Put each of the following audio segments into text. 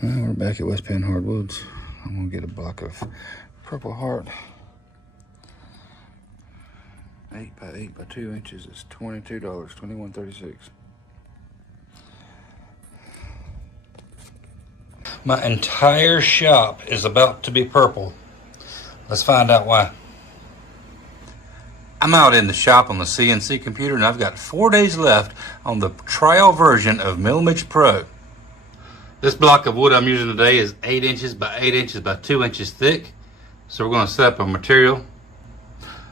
Now we're back at West Penn Hardwoods. I'm gonna get a block of Purple Heart. 8 by 8 by 2 inches. It's $22, $21.36. My entire shop is about to be purple. Let's find out why. I'm out in the shop on the CNC computer, and I've got 4 days left on the trial version of Millmage Pro. This block of wood I'm using today is 8 inches by 8 inches by 2 inches thick. So we're going to set up a material.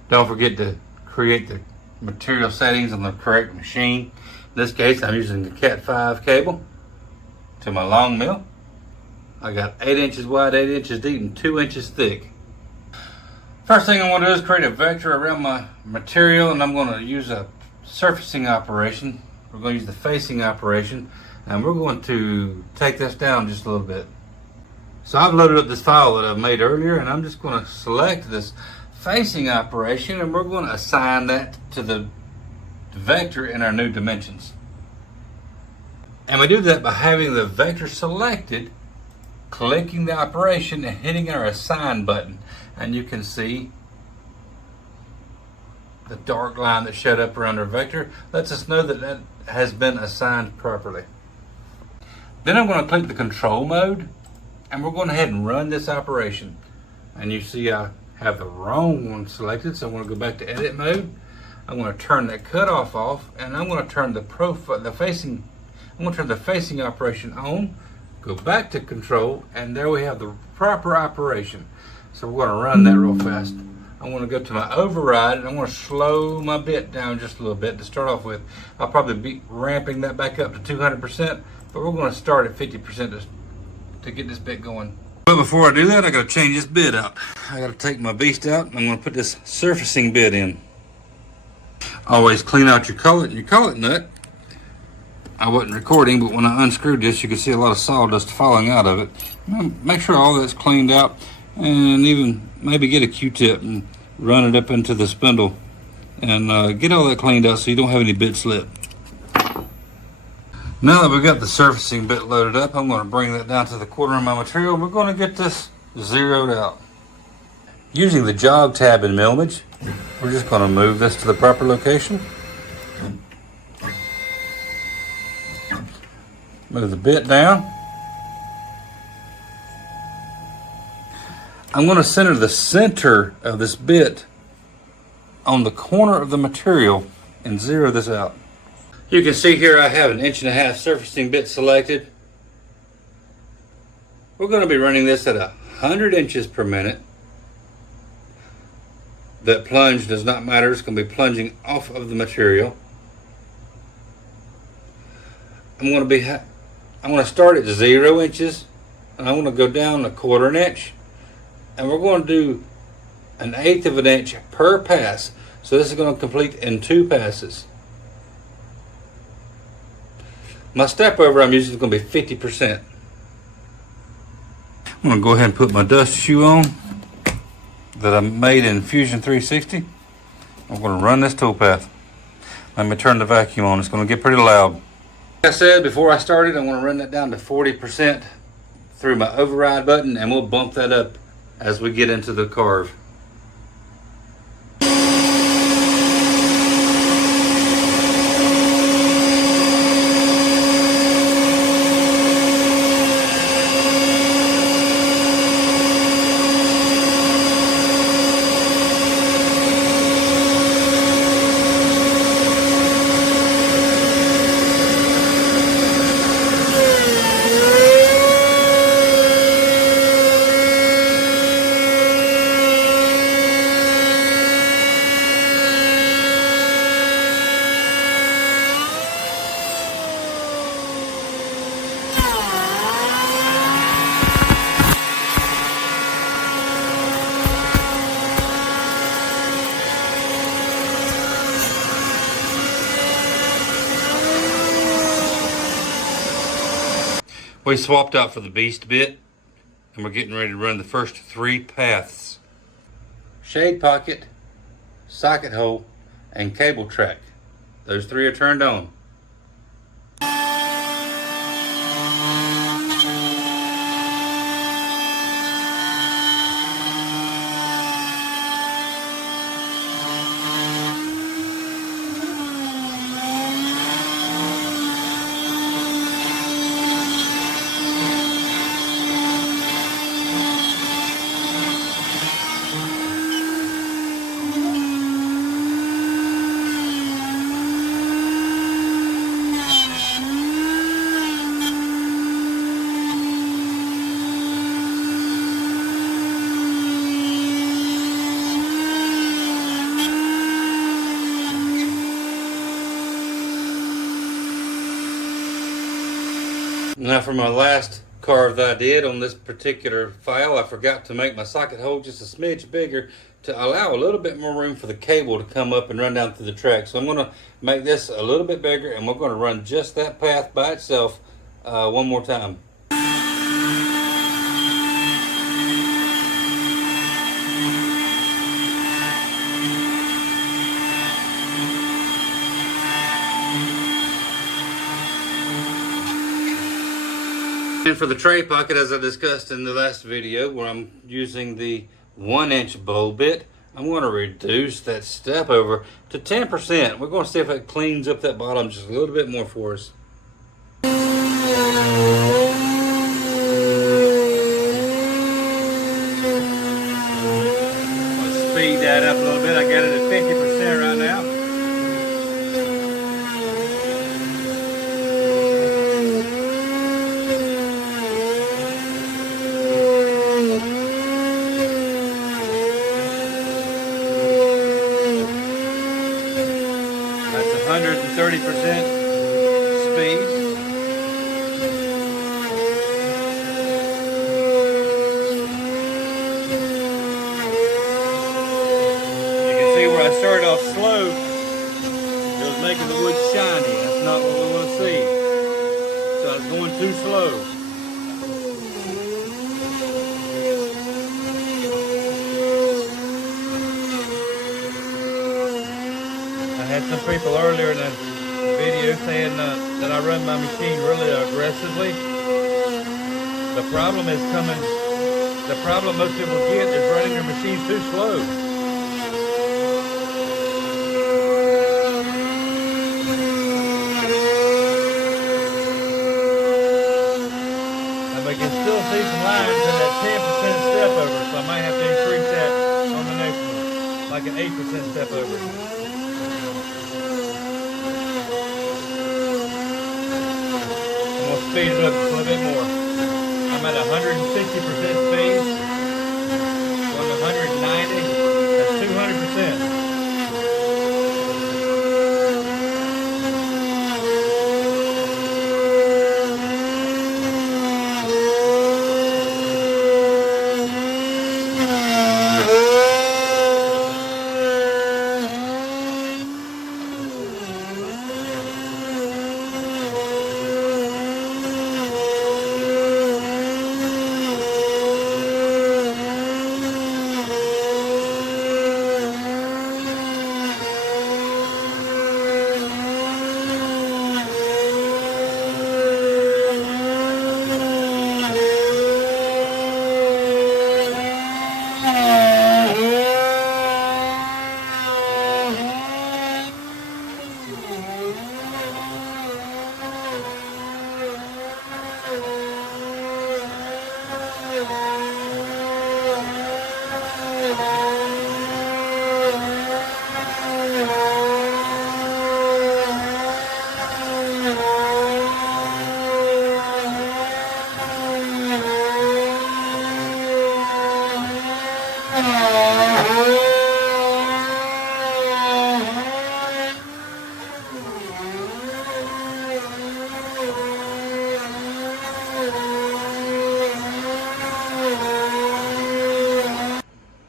Don't forget to create the material settings on the correct machine. In this case, I'm using the Cat 5 cable to my long mill. I got 8 inches wide, 8 inches deep, and 2 inches thick. First thing I'm going to do is create a vector around my material, and I'm going to use a surfacing operation. We're going to use the facing operation, and we're going to take this down just a little bit. So I've loaded up this file that I've made earlier, and I'm just going to select this facing operation, and we're going to assign that to the vector in our new dimensions. And we do that by having the vector selected, clicking the operation, and hitting our assign button. And you can see the dark line that showed up around our vector lets us know that that has been assigned properly. Then I'm going to click the control mode, and we're going ahead and run this operation. And you see I have the wrong one selected, so I'm going to go back to edit mode. I'm going to turn that cutoff off, and I'm going to turn the facing operation on. Go back to control, and there we have the proper operation. So we're going to run that real fast. I'm going to go to my override, and I'm going to slow my bit down just a little bit to start off with. I'll probably be ramping that back up to 200%, but we're going to start at 50% to get this bit going. But before I do that, I got to change this bit out. I got to take my beast out, and I'm going to put this surfacing bit in. Always clean out your collet nut. I wasn't recording, but when I unscrewed this, you can see a lot of sawdust falling out of it. Make sure all that's cleaned out, and even maybe get a Q-tip and run it up into the spindle and get all that cleaned out so you don't have any bit slip. Now that we've got the surfacing bit loaded up, I'm going to bring that down to the corner of my material. We're going to get this zeroed out. Using the jog tab in Millmage, we're just going to move this to the proper location. Move the bit down. I'm going to center the center of this bit on the corner of the material and zero this out. You can see here I have an 1.5 inch surfacing bit selected. We're going to be running this at 100 inches per minute. That plunge does not matter. It's going to be plunging off of the material. I'm going to start at 0 inches, and I'm going to go down 1/4 inch, and we're going to do 1/8 of an inch per pass. So this is going to complete in 2 passes. My step over I'm using is going to be 50%. I'm going to go ahead and put my dust shoe on that I made in Fusion 360. I'm going to run this toolpath. Let me turn the vacuum on. It's going to get pretty loud. Like I said before I started, I'm going to run that down to 40% through my override button, and we'll bump that up as we get into the carve. We swapped out for the beast bit, and we're getting ready to run the first 3 paths. Shade pocket, socket hole, and cable track. Those 3 are turned on. Now for my last carve that I did on this particular file, I forgot to make my socket hole just a smidge bigger to allow a little bit more room for the cable to come up and run down through the track. So I'm going to make this a little bit bigger, and we're going to run just that path by itself one more time. And for the tray pocket, as I discussed in the last video, where I'm using the 1-inch bowl bit, I'm going to reduce that step over to 10%. We're going to see if it cleans up that bottom just a little bit more for us. Let's speed that up a little bit. I got it at 50% right now. That's 130% speed. You can see where I started off slow. It was making the wood shiny. That's not what we want to see. So I was going too slow. I had some people earlier in the video saying that I run my machine really aggressively. The problem most people get is running their machine too slow. And we can still see some lines in that 10% step over, so I might have to increase that on the next one, like an 8% step over. Speed it up a little bit more. I'm at 160% speed. Going to 190. That's 200%.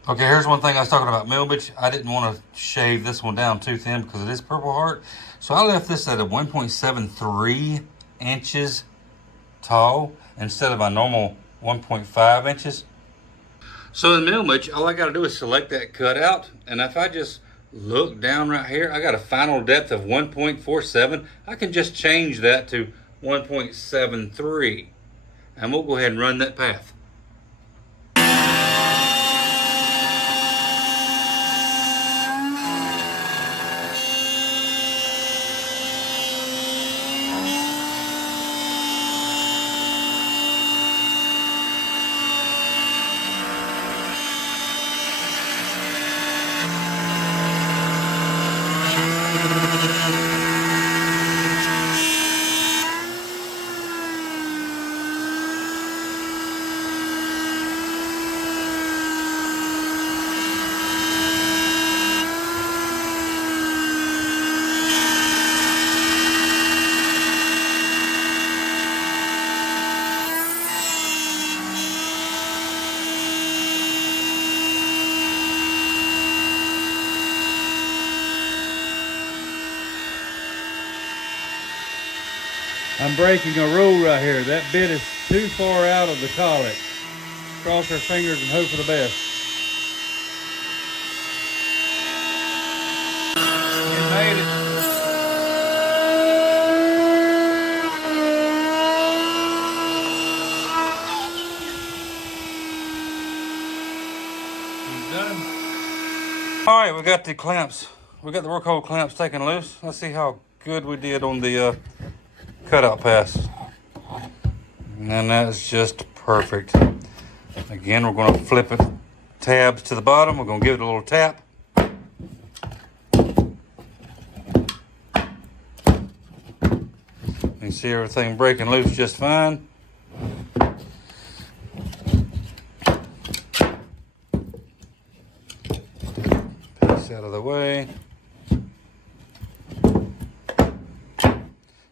Okay, here's one thing I was talking about Millmage. I didn't want to shave this one down too thin because it is Purple Heart. So I left this at a 1.73 inches tall instead of my normal 1.5 inches. So in Millmage, all I got to do is select that cutout. And if I just look down right here, I got a final depth of 1.47. I can just change that to 1.73. And we'll go ahead and run that path. I'm breaking a rule right here. That bit is too far out of the collet. Cross our fingers and hope for the best. It made it. He's done. All right, we got the clamps. We got the work hole clamps taken loose. Let's see how good we did on the cutout pass. And that's just perfect. Again, we're going to flip it tabs to the bottom. We're going to give it a little tap. You can see everything breaking loose just fine. Piece out of the way.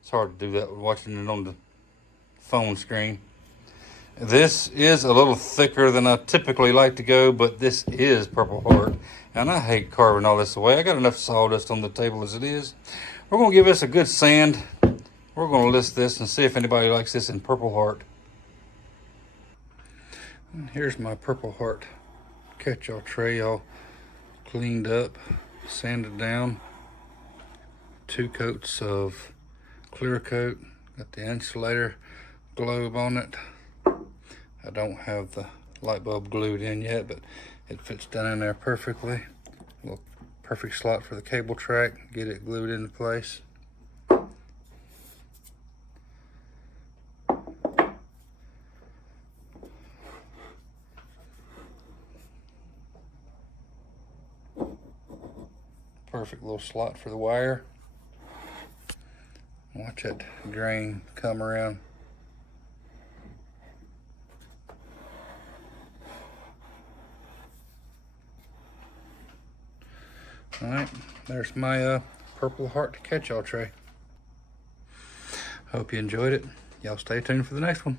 It's hard to do that watching it on the phone screen. This is a little thicker than I typically like to go, but this is Purple Heart. And I hate carving all this away. I got enough sawdust on the table as it is. We're going to give this a good sand. We're going to list this and see if anybody likes this in Purple Heart. And here's my Purple Heart catch-all tray all cleaned up, sanded down. 2 coats of clear coat. Got the insulator globe on it. I don't have the light bulb glued in yet, but it fits down in there perfectly. A little perfect slot for the cable track. Get it glued into place. Perfect little slot for the wire. Watch that grain come around. All right, there's my Purple Heart catch-all tray. Hope you enjoyed it. Y'all stay tuned for the next one.